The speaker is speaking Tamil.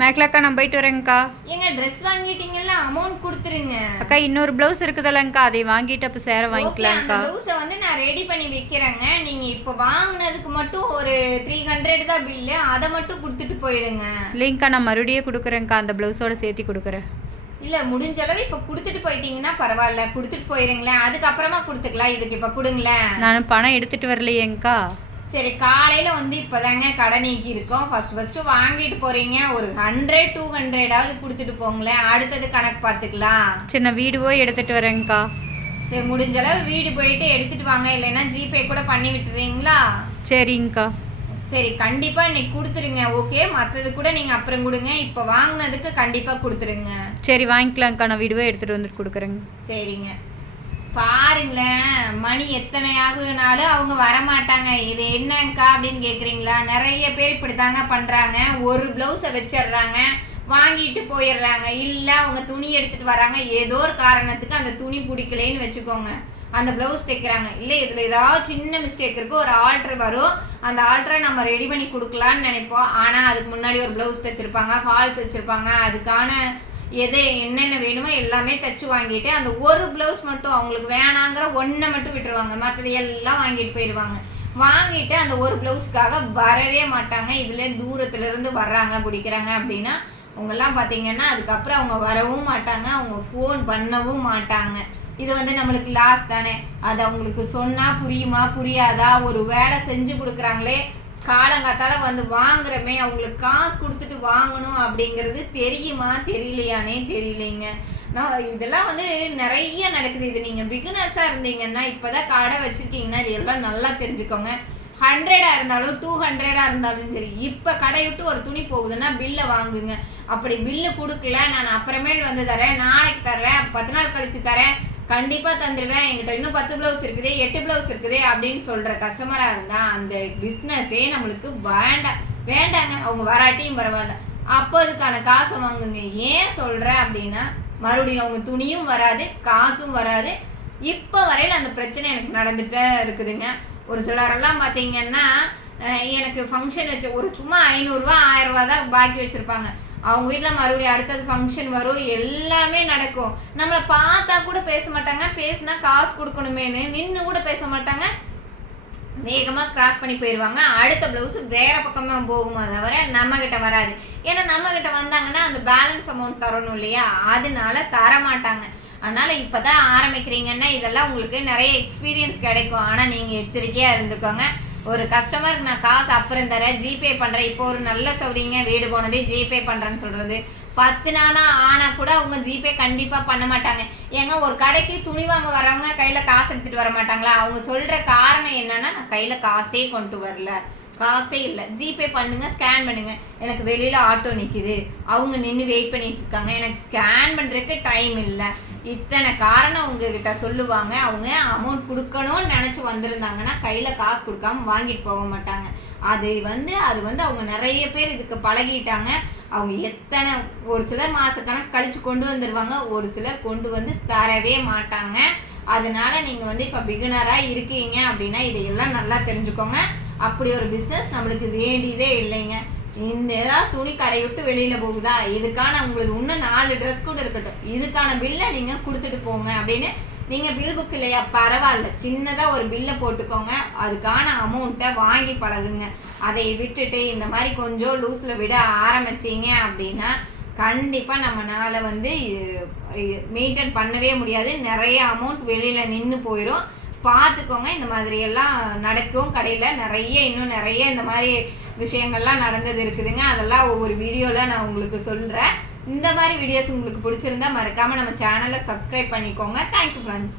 மேக்லாக்கா நான் போயிட்டு வரேங்க்கா ஏங்க ட்ரெஸ் வாங்கிட்டீங்கல்ல அமௌண்ட் கொடுத்துருங்க. அக்கா இன்னொரு ப்ளவுஸ் இருக்குதுல்லங்க்கா அதை வாங்கிட்டு அப்போ சேர வாங்கிக்கலாம்க்கா. ப்ளவுஸை வந்து நான் ரெடி பண்ணி வைக்கிறேங்க. நீங்க இப்போ வாங்குனதுக்கு மட்டும் ஒரு த்ரீ ஹண்ட்ரட் தான் பில்லு அதை மட்டும் கொடுத்துட்டு போயிடுங்க. இல்லைங்க்கா நான் மறுபடியும் கொடுக்குறேங்க்கா அந்த ப்ளவுஸோட சேர்த்து கொடுக்குறேன். இல்ல முடிஞ்ச அளவு இப்போ கொடுத்துட்டு போயிட்டீங்கன்னா பரவாயில்ல. கொடுத்துட்டு போயிருங்களேன். அதுக்கப்புறமா கொடுத்துக்கலாம். இதுக்கு இப்போ கொடுங்களேன். நான் பணம் எடுத்துட்டு வரலையேங்க்கா சரி காலையில வந்து இப்போதாங்க கடை நீக்கி இருக்கோம் ஃபர்ஸ்ட் ஃபர்ஸ்ட் வாங்கிட்டு போறீங்க. ஒரு ஹண்ட்ரட் டூ ஹண்ட்ரடாவது கொடுத்துட்டு போங்களேன். அடுத்தது கணக்கு பார்த்துக்கலாம். சரி நான் வீடு போய் எடுத்துட்டு வரேங்க்கா சரி முடிஞ்ச அளவு வீடு போயிட்டு எடுத்துட்டு வாங்க. இல்லைன்னா ஜிபே கூட பண்ணி விட்டுறீங்களா? சரிங்க்கா சரி கண்டிப்பா இன்னைக்கு கொடுத்துருங்க ஓகே மற்றது கூட நீங்க அப்புறம் கொடுங்க. இப்போ வாங்கினதுக்கு கண்டிப்பா கொடுத்துருங்க. சரி வாங்கிக்கலாம்க்கா. நான் வீடு போய் எடுத்துட்டு வந்துட்டு கொடுக்குறேங்க. சரிங்க. பாருங்களேன் மணி எத்தனை ஆகுனாலும் அவங்க வரமாட்டாங்க. இது என்னங்கக்கா அப்படின்னு கேட்குறீங்களா நிறைய பேர் இப்படித்தாங்க பண்ணுறாங்க ஒரு ப்ளவுஸை வச்சிடுறாங்க வாங்கிட்டு போயிடுறாங்க. இல்லை அவங்க துணி எடுத்துட்டு வராங்க. ஏதோ ஒரு காரணத்துக்கு அந்த துணி பிடிக்கலேன்னு வச்சுக்கோங்க. அந்த ப்ளவுஸ் தைக்கிறாங்க. இல்லை இதில் ஏதாவது சின்ன மிஸ்டேக் இருக்குது ஒரு ஆல்ட்ரு வரும். அந்த ஆல்ட்ரை நம்ம ரெடி பண்ணி கொடுக்கலான்னு நினைப்போம். ஆனால் அதுக்கு முன்னாடி ஒரு ப்ளவுஸ் தைச்சிருப்பாங்க ஃபால்ஸ் வச்சுருப்பாங்க. அதுக்கான எது என்னென்ன வேணுமோ எல்லாமே தைச்சு வாங்கிட்டு அந்த ஒரு ப்ளவுஸ் மட்டும் அவங்களுக்கு வேணாங்கிற ஒன்றை மட்டும் விட்டுருவாங்க. மற்றது எல்லாம் வாங்கிட்டு போயிடுவாங்க வாங்கிட்டு அந்த ஒரு ப்ளவுஸ்க்காக வரவே மாட்டாங்க. இதில் தூரத்துலேருந்து வர்றாங்க பிடிக்கிறாங்க அப்படின்னா அவங்கெல்லாம் பார்த்தீங்கன்னா அதுக்கப்புறம் அவங்க வரவும் மாட்டாங்க அவங்க ஃபோன் பண்ணவும் மாட்டாங்க. இது வந்து நம்மளுக்கு லாஸ் தானே. அது அவங்களுக்கு சொன்னால் புரியுமா புரியாதா? ஒரு வேலை செஞ்சு கொடுக்குறாங்களே காலங்காத்தால வந்து வாங்குறமே அவங்களுக்கு காசு கொடுத்துட்டு வாங்கணும் அப்படிங்கிறது தெரியுமா? தெரியலையானே தெரியலைங்க. நான் இதெல்லாம் வந்து நிறைய நடக்குது. இது நீங்கள் பிகினர்ஸாக இருந்தீங்கன்னா இப்போ தான் கடை வச்சுருக்கீங்கன்னா இது எல்லாம் நல்லா தெரிஞ்சுக்கோங்க. ஹண்ட்ரடாக இருந்தாலும் டூ ஹண்ட்ரடாக இருந்தாலும் சரி இப்போ கடை விட்டு ஒரு துணி போகுதுன்னா பில்லை வாங்குங்க. அப்படி பில்லு கொடுக்கல நான் அப்புறமேல் வந்து தரேன் நாளைக்கு தர்றேன் பத்து நாள் கழித்து தரேன் கண்டிப்பாக தந்துடுவேன் எங்கிட்ட இன்னும் பத்து ப்ளவுஸ் இருக்குது எட்டு ப்ளவுஸ் இருக்குது அப்படின்னு சொல்கிற கஸ்டமராக இருந்தால் அந்த பிஸ்னஸே நம்மளுக்கு வேண்டாம் வேண்டாங்க. அவங்க வராட்டியும் பரவாயில்ல. அப்போ அதுக்கான காசை வாங்குங்க. ஏன் சொல்கிறேன் அப்படின்னா மறுபடியும் அவங்க துணியும் வராது காசும் வராது. இப்போ வரையில் அந்த பிரச்சனை எனக்கு நடந்துகிட்டே இருக்குதுங்க. ஒரு சிலரெல்லாம் பார்த்தீங்கன்னா எனக்கு ஃபங்க்ஷன் வச்சு ஒரு சும்மா ஐநூறுரூவா ஆயிரரூவா தான் பாக்கி வச்சுருப்பாங்க. அவங்க வீட்டில் மறுபடியும் அடுத்தது ஃபங்க்ஷன் வரும் எல்லாமே நடக்கும். நம்மளை பார்த்தா கூட பேச மாட்டாங்க. பேசினா காசு கொடுக்கணுமேனு நின்று கூட பேச மாட்டாங்க. வேகமாக கிராஸ் பண்ணி போயிடுவாங்க அடுத்த ப்ளவுஸ் வேறு பக்கமாக போகுமா தவிர நம்மக்கிட்ட வராது. ஏன்னா நம்மக்கிட்ட வந்தாங்கன்னா அந்த பேலன்ஸ் அமௌண்ட் தரணும் இல்லையா? அதனால தர மாட்டாங்க அதனால் இப்போ தான் ஆரம்பிக்கிறீங்கன்னா இதெல்லாம் உங்களுக்கு நிறைய எக்ஸ்பீரியன்ஸ் கிடைக்கும். ஆனால் நீங்கள் எச்சரிக்கையாக இருந்துக்கோங்க. ஒரு கஸ்டமருக்கு நான் காசு அப்புறம் தரேன் ஜிபே பண்ணுறேன் இப்போ ஒரு நல்ல சௌரியங்க வீடு போனதே ஜிபே பண்ணுறேன்னு சொல்கிறது பத்து நாளா ஆனால் கூட அவங்க ஜிபே கண்டிப்பாக பண்ண மாட்டாங்க. ஏங்க ஒரு கடைக்கு துணி வாங்க வரவங்க கையில் காசு எடுத்துகிட்டு வர மாட்டாங்களா? அவங்க சொல்கிற காரணம் என்னன்னா நான் கையில் காசே கொண்டு வரல. காசே இல்லை. ஜிபே பண்ணுங்க ஸ்கேன் பண்ணுங்க. எனக்கு வெளியில் ஆட்டோ நிற்கிது அவங்க நின்று வெயிட் பண்ணிட்டு இருக்காங்க. எனக்கு ஸ்கேன் பண்ணுறதுக்கு டைம் இல்லை. இத்தனை காரணம் உங்ககிட்ட சொல்லுவாங்க. அவங்க அமௌண்ட் கொடுக்கணும்னு நினச்சி வந்திருந்தாங்கன்னா கையில் காசு கொடுக்காம வாங்கிட்டு போக மாட்டாங்க. அது வந்து அது வந்து அவங்க நிறைய பேர் இதுக்கு பழகிட்டாங்க. அவங்க எத்தனை ஒரு சிலர் மாதக்கணக்கு கழித்து கொண்டு வந்துடுவாங்க ஒரு சிலர் கொண்டு வந்து தரவே மாட்டாங்க. அதனால நீங்கள் வந்து இப்போ பிகினராக இருக்கீங்க அப்படின்னா இதையெல்லாம் நல்லா தெரிஞ்சுக்கோங்க. அப்படி ஒரு பிஸ்னஸ் நம்மளுக்கு வேண்டியதே இல்லைங்க. இந்த ஏதாவது துணி கடை விட்டு வெளியில் போகுதா? இதுக்கான உங்களுக்கு இன்னும் நாலு ட்ரெஸ் கூட இருக்கட்டும். இதுக்கான பில்லை நீங்கள் கொடுத்துட்டு போங்க அப்படின்னு நீங்கள் பில் புக் இல்லையா? பரவாயில்ல. சின்னதாக ஒரு பில்லை போட்டுக்கோங்க. அதுக்கான அமௌண்ட்டை வாங்கி பழகுங்க. அதை விட்டுட்டு இந்த மாதிரி கொஞ்சம் லூஸில் விட ஆரம்பிச்சிங்க அப்படின்னா கண்டிப்பாக நம்மளால் வந்து மெயின்டைன் பண்ணவே முடியாது. நிறைய அமௌண்ட் வெளியில் நின்று போயிடும் பார்த்துக்கோங்க இந்த மாதிரி எல்லாம் நடக்கும் கடையில். நிறைய இன்னும் நிறைய இந்த மாதிரி விஷயங்கள்லாம் நடந்தது இருக்குதுங்க. அதெல்லாம் ஒவ்வொரு வீடியோவில் நான் உங்களுக்கு சொல்கிறேன் இந்த மாதிரி வீடியோஸ் உங்களுக்கு பிடிச்சிருந்தா மறக்காமல் நம்ம சேனலை சப்ஸ்கிரைப் பண்ணிக்கோங்க. Thank you friends